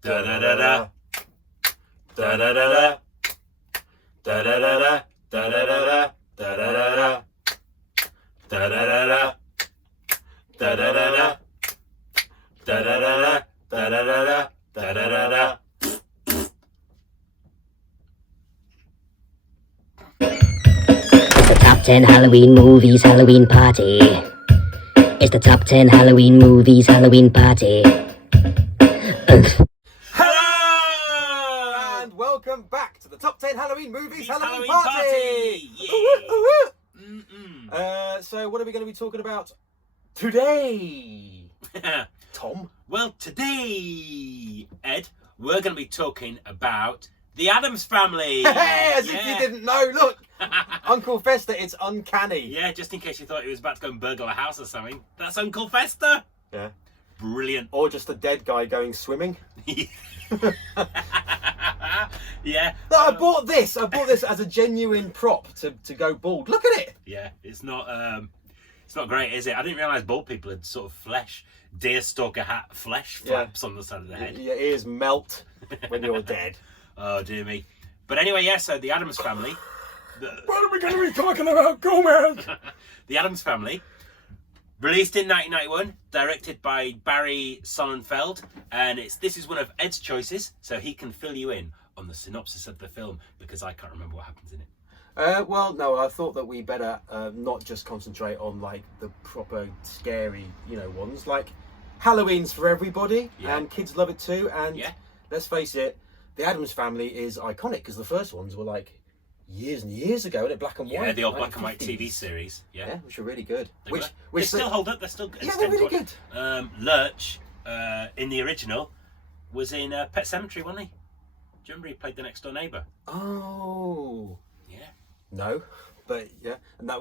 Da da da da. Da da da da. Da da da da. Da da da da. Da da da da. Da da da da. Da da da da. Da da da da. Da da da da. Da da da da. The top 10 Halloween movies, Halloween party. It's the top 10 Halloween movies, Halloween party. Hello! And welcome back to the top 10 Halloween movies, Halloween Halloween party! Yeah. So what are we going to be talking about today, Tom? Well, today, Ed, we're going to be talking about the Addams Family. Hey, as if you didn't know, look! Uncle Fester, it's uncanny. Yeah, just in case you thought he was about to go and burgle a house or something. That's Uncle Fester. Yeah. Brilliant. Or just a dead guy going swimming. Yeah. No, I bought this as a genuine prop to go bald. Look at it. Yeah, it's not great, is it? I didn't realise bald people had sort of deerstalker hat flesh flaps on the side of the head. Your ears melt when you're dead. Oh, dear me. But anyway, yeah, so the Addams Family. What are we going to be talking about? Go, man! The Addams Family, released in 1991, directed by Barry Sonnenfeld, and this is one of Ed's choices, so he can fill you in on the synopsis of the film, because I can't remember what happens in it. Well, no, I thought that we better not just concentrate on like the proper scary, ones. Like Halloween's for everybody, and kids love it too. And let's face it, the Addams Family is iconic because the first ones were like years and years ago, and black and white. Yeah, the old black and white TV series. Yeah, which are really good. They still hold up. They're still yeah, they're really good. Lurch in the original was in Pet Sematary, wasn't he? Do you remember he played the next door neighbour? Oh, yeah. No, but yeah, and that.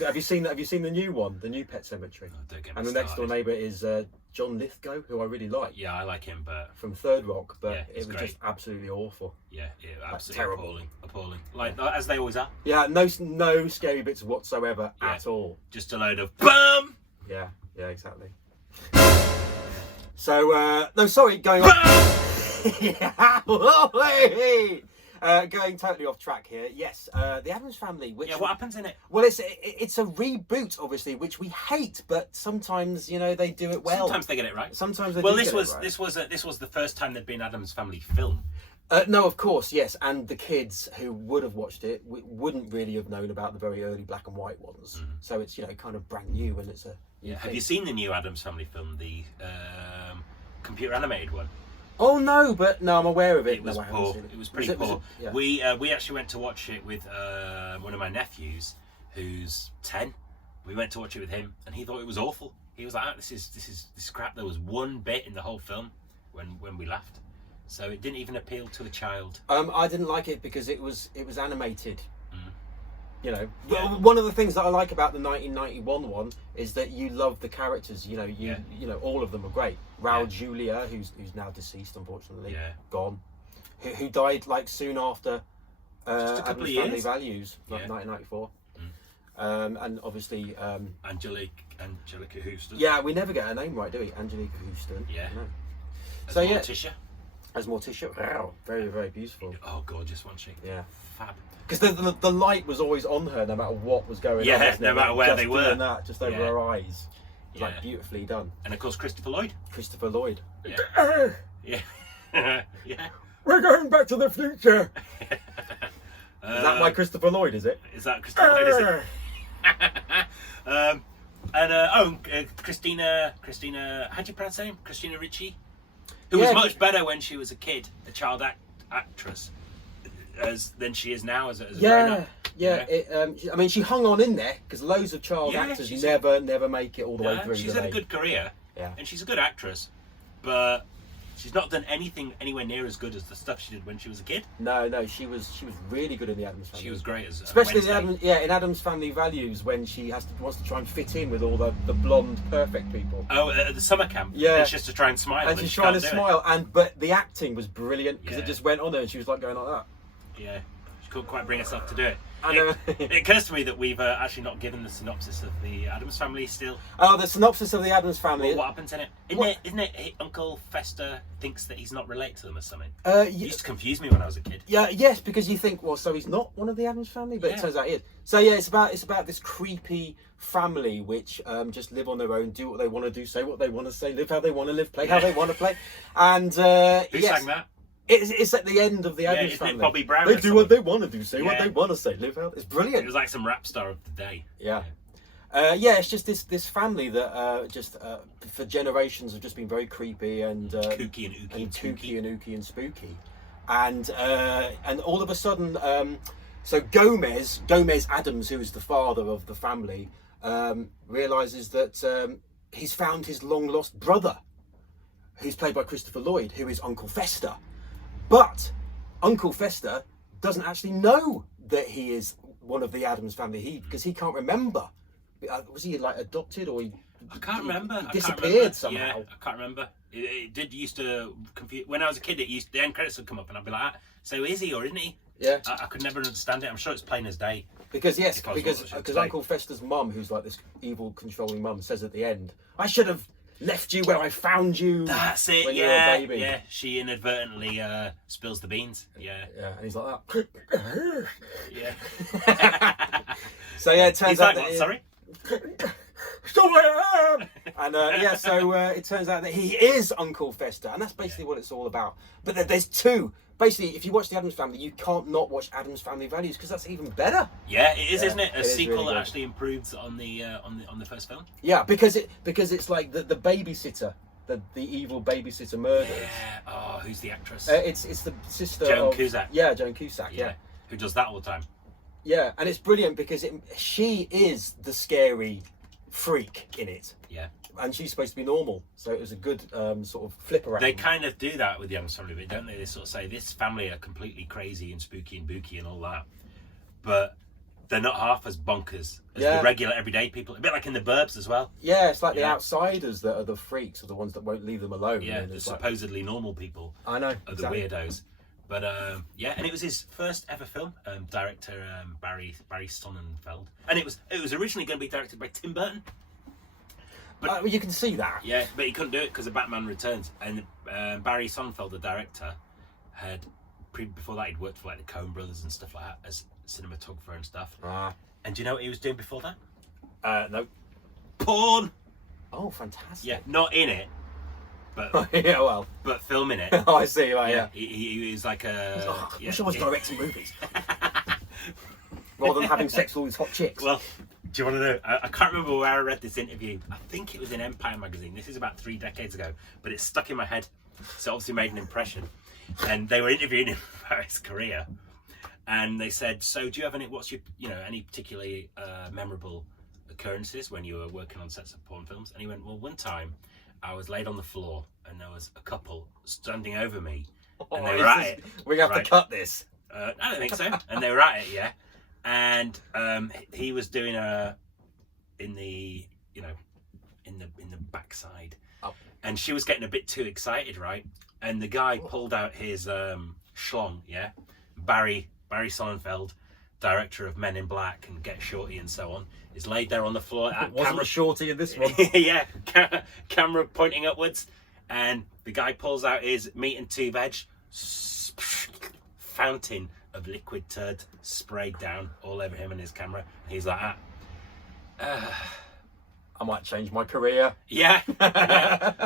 Have you seen the new one, the new Pet Sematary? Oh, don't get me and the next door neighbour is John Lithgow, who I really like. Yeah, I like him, but from Third Rock, but yeah, it was just absolutely awful. Yeah, absolutely terrible. appalling, like as they always are. Yeah, no scary bits whatsoever at all. Just a load of BAM! Yeah, exactly. So no, sorry, going on. Going totally off track here. Yes, the Addams Family. Which what happens in it? Well, it's a reboot, obviously, which we hate, but sometimes they do it well. Sometimes they get it right. Sometimes they. Well, do this get was it right. this was the first time there'd been Addams Family film. No, of course, yes, and the kids who would have watched it wouldn't really have known about the very early black and white ones. Mm-hmm. So it's kind of brand new, and it's a new Have you seen the new Addams Family film, the computer animated one? Oh no, I'm aware of it. It was poor. It was pretty poor. We actually went to watch it with one of my nephews, who's 10. We went to watch it with him, and he thought it was awful. He was like, "This is crap." There was one bit in the whole film when we laughed, so it didn't even appeal to a child. I didn't like it because it was animated. One of the things that I like about the 1991 one is that you love the characters. All of them are great. Raul Julia, who's now deceased, unfortunately, gone, who died like soon after Just a couple of Family years. Values, like 1994. And obviously Angelica Houston. Yeah, we never get her name right, do we? Angelica Houston. Yeah. No. As So Morticia. As Morticia. Wow, very, very beautiful. Oh, gorgeous, wasn't she? Yeah. Fab. Because the light was always on her, no matter what was going on. Yeah, no matter where they were. Just over her eyes. It was like beautifully done. And of course, Christopher Lloyd. Yeah. Yeah. Yeah. We're going back to the future. Is that my Christopher Lloyd, is it? Is that Christopher Lloyd, is it? Christina, how do you pronounce her name? Christina Ricci, who was much better when she was a kid, a child actress, than she is now as a grown up. I mean, she hung on in there because loads of child actors never make it all the way through. She's had a good career, and she's a good actress, but she's not done anything anywhere near as good as the stuff she did when she was a kid. No, she was really good in the Addams Family. She was great especially in Addams Family Values, when she wants to try and fit in with all the blonde perfect people. Oh, at the summer camp. Yeah, it's just to try and smile. And she's trying to smile, but the acting was brilliant because it just went on her, and she was like going like that. Yeah. couldn't quite bring herself to do it. I know. It occurs to me that we've actually not given the synopsis of the Addams Family still. Oh, the synopsis of the Addams Family. Well, what happens in it? Isn't it Uncle Fester thinks that he's not related to them or something? It used to confuse me when I was a kid. Yeah, yes, because you think, well, so he's not one of the Addams Family, but it turns out he is. So yeah, it's about this creepy family which just live on their own, do what they want to do, say what they want to say, live how they want to live, play how they want to play, and who sang that? It's at the end of the Addams Family. Bobby Brown. They do what they want to do, say what they want to say, live out. It's brilliant. It was like some rap star of the day. Yeah. It's just this family that just for generations have just been very creepy and kooky and ooky and ooky and spooky, and all of a sudden, so Gomez Addams, who is the father of the family, realizes that he's found his long lost brother, who's played by Christopher Lloyd, who is Uncle Fester. But Uncle Fester doesn't actually know that he is one of the Addams family. Because he can't remember. Was he like adopted or he? I can't remember. He disappeared somehow. Yeah, I can't remember. It did used to confuse. When I was a kid, the end credits would come up, and I'd be like, "So is he or isn't he?" Yeah. I could never understand it. I'm sure it's plain as day. Because Uncle Fester's mum, who's like this evil, controlling mum, says at the end, "I should have left you where I found you." That's it. When you were a baby. Yeah. She inadvertently spills the beans. Yeah. Yeah, and he's like that. Yeah. So yeah, it turns out that. Sorry. Still I am. And so it turns out that he is Uncle Fester, and that's basically what it's all about. But there's two. Basically, if you watch the Addams Family, you can't not watch Addams Family Values because that's even better. Yeah, it is, isn't it? A sequel really that actually improves on the first film. Yeah, because it's like the babysitter, the evil babysitter murders. Yeah. Oh, who's the actress? It's the sister Joan Cusack. Yeah, Joan Cusack. Yeah. Who does that all the time? Yeah, and it's brilliant because she is the scary freak in it. Yeah. And she's supposed to be normal, so it was a good sort of flip around. They kind of do that with the Addams Family, don't they? They sort of say this family are completely crazy and spooky and booky and all that, but they're not half as bonkers as the regular everyday people. A bit like in The Burbs as well. Yeah, it's like the outsiders that are the freaks, are the ones that won't leave them alone. Yeah, the supposedly normal people. I know. Are the weirdos. But and it was his first ever film. Director Barry Sonnenfeld, and it was originally going to be directed by Tim Burton. But you can see that. Yeah, but he couldn't do it because of Batman Returns. And Barry Sonnenfeld, the director, had before that he'd worked for like the Coen Brothers and stuff like that as cinematographer and stuff. And do you know what he was doing before that? No. Porn. Oh, fantastic. Yeah, not in it, but yeah, well, but filming it. Oh, I see. Right, yeah. He was like a. I wish I was directing movies rather than having sex with all these hot chicks. Well, do you want to know? I can't remember where I read this interview. I think it was in Empire magazine. This is about 3 decades ago, but it's stuck in my head. So it obviously made an impression. And they were interviewing him about his career, and they said, "So, do you have any particularly memorable occurrences when you were working on sets of porn films?" And he went, "Well, one time I was laid on the floor, and there was a couple standing over me, and they were at it. We have to cut this." I don't think so. And they were at it, yeah. And he was doing in the backside, and she was getting a bit too excited, right? And the guy pulled out his schlong, yeah. Barry Sonnenfeld, director of Men in Black and Get Shorty and so on, is laid there on the floor. Wasn't a shorty in this one. Yeah, camera pointing upwards, and the guy pulls out his meat and two veg, fountain of liquid turd sprayed down all over him and his camera. He's like, I might change my career. Yeah.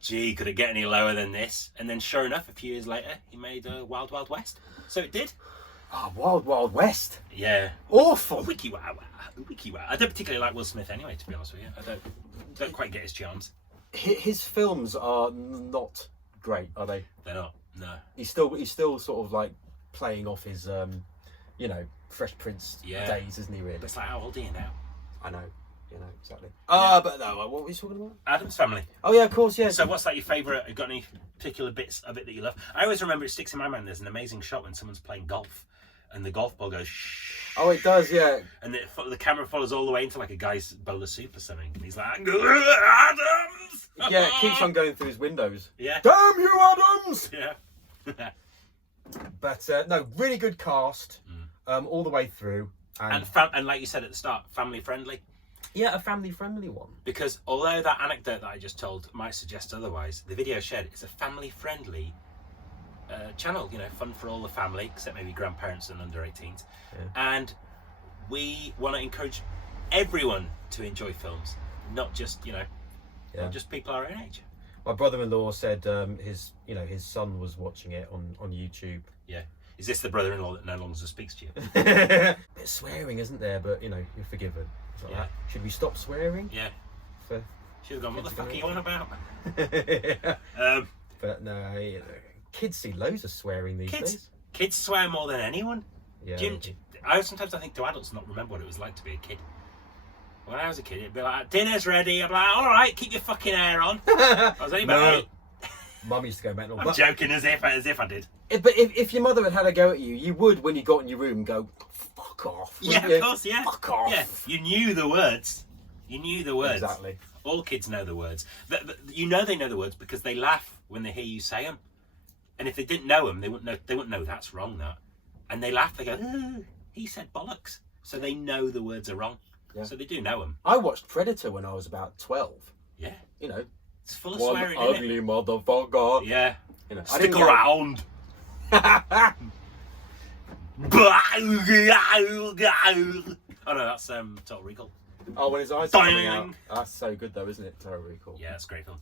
Gee, could it get any lower than this? And then sure enough, a few years later, he made Wild Wild West. So it did. Oh, Wild Wild West. Yeah. Awful. Wiki wow. I don't particularly like Will Smith anyway, to be honest with you. I don't quite get his charms. His films are not great, are they? They're not. No. He's still sort of like playing off his Fresh Prince days, isn't he? Really. But it's like, how old are you now? I know. Exactly. But no, what were you talking about? Addams Family. Oh yeah, of course, yeah. So what's like your favourite? You got any particular bits of it that you love? I always remember, it sticks in my mind, there's an amazing shot when someone's playing golf and the golf ball goes shh. Oh, it does, yeah. And the camera follows all the way into like a guy's bowl of soup or something, and he's like, Addams! Yeah, it keeps on going through his windows. Yeah. Damn you, Addams! Yeah. But no, really good cast. all the way through. And like you said at the start, family friendly. Yeah, a family friendly one. Because although that anecdote that I just told might suggest otherwise, the Video Shed is a family friendly channel. You know, fun for all the family, except maybe grandparents and under 18s. Yeah. And we want to encourage everyone to enjoy films, not just not just people our own age. My brother-in-law said his son was watching it on YouTube. Yeah. Is this the brother-in-law that no longer speaks to you? Bit of swearing, isn't there? But you're forgiven. Like that. Should we stop swearing? Yeah. Should have gone. What the fuck are you on about? But no, kids see loads of swearing these days. Kids swear more than anyone. Yeah. Sometimes I think do adults not remember what it was like to be a kid. When I was a kid, it'd be like, dinner's ready. I'd be like, all right, keep your fucking hair on. I was only about 8. Mum used to go mental. I'm joking as if I did. But if your mother had a go at you, you would, when you got in your room, go, fuck off. Yeah, of course, yeah. Fuck off. Yeah, you knew the words. Exactly. All kids know the words. You know they know the words because they laugh when they hear you say them. And if they didn't know them, they wouldn't know that's wrong, that. And they laugh, they go, he said bollocks. So they know the words are wrong. Yeah. So they do know them. I watched Predator when I was about 12. Yeah. It's full of swearing, one ugly motherfucker. Yeah. Stick around. Oh no, that's Total Recall. Oh, when his eyes are coming out. That's so good though, isn't it? Total Recall. Yeah, it's a great film.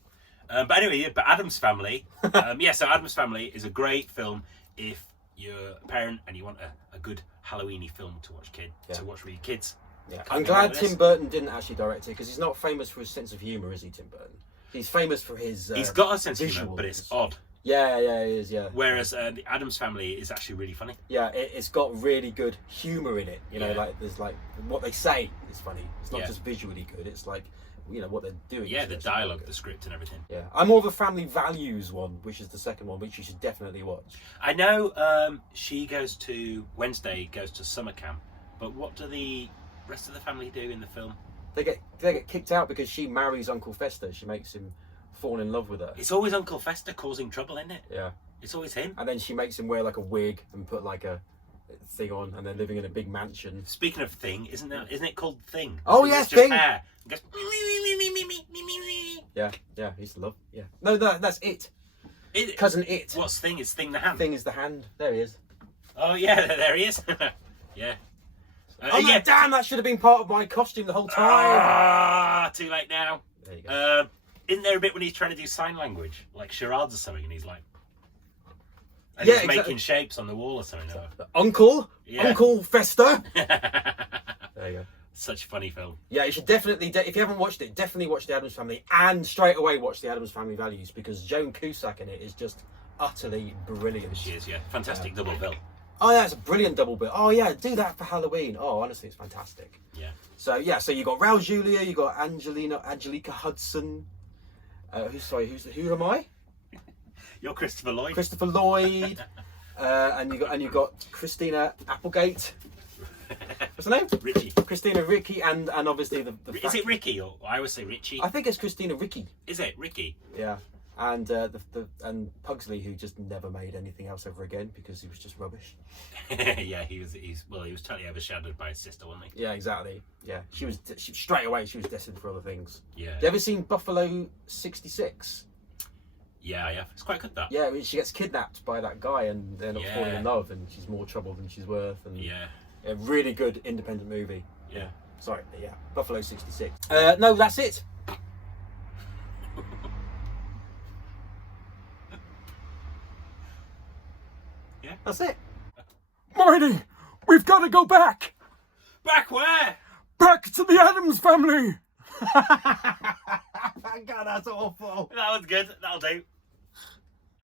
But anyway, Addams Family. So Addams Family is a great film if you're a parent and you want a good Halloweeny film to watch to watch with your kids. Yeah. I'm glad Tim Burton didn't actually direct it because he's not famous for his sense of humour, is he, Tim Burton? He's famous for his he's got a sense of humour, but it's odd. Yeah, he is, yeah. Whereas the Addams Family is actually really funny. Yeah, it's got really good humour in it. Like there's like what they say is funny. It's not just visually good. It's like what they're doing. Yeah, the dialogue, the script, and everything. Yeah, I'm more of a family values one, which is the second one, which you should definitely watch. I know Wednesday goes to summer camp, but what do the rest of the family do in the film? They get kicked out because she marries Uncle Fester. She makes him fall in love with her. It's always Uncle Fester causing trouble, isn't it? Yeah. It's always him. And then she makes him wear like a wig and put like a thing on, and they're living in a big mansion. Speaking of Thing, isn't it called Thing? Oh yeah, Thing. Hair. It goes, yeah, he used to love. Yeah. No, that's it. Cousin It. What's Thing? Is Thing the hand? Thing is the hand. There he is. Oh yeah, there he is. Yeah. Yeah, damn! That should have been part of my costume the whole time. Too late now. There you go. Isn't there a bit when he's trying to do sign language, like charades or something, and he's like, he's making shapes on the wall or something? Uncle Fester. There you go. Such a funny film. Yeah, you should definitely, if you haven't watched it, definitely watch The Addams Family, and straight away watch The Addams Family Values, because Joan Cusack in it is just utterly brilliant. She is, yeah. Fantastic double bill. Oh yeah, it's a brilliant double bill. Oh yeah, do that for Halloween. Oh, honestly, it's fantastic. Yeah. So you got Raul Julia, you got Angelica Hudson. Who am I? You're Christopher Lloyd. Christopher Lloyd. and you got Christina Applegate. What's her name? Richie. Christina Ricci, and obviously the Is it Ricky, or I always say Richie? I think it's Christina Ricci. Is it Ricky? Yeah. And and Pugsley, who just never made anything else ever again because he was just rubbish. Yeah, he was totally overshadowed by his sister, wasn't he? Yeah, exactly. Yeah, she straight away she was destined for other things. Yeah. Have you ever seen Buffalo 66? Yeah, yeah. It's quite good, that. Yeah, she gets kidnapped by that guy and they're not falling in love, and she's more trouble than she's worth. And a really good independent movie. Yeah. Sorry, yeah. Buffalo 66. No, that's it. Yeah. That's it. Marty, we've got to go back. Back where? Back to the Addams Family. God, that's awful. That was good. That'll do.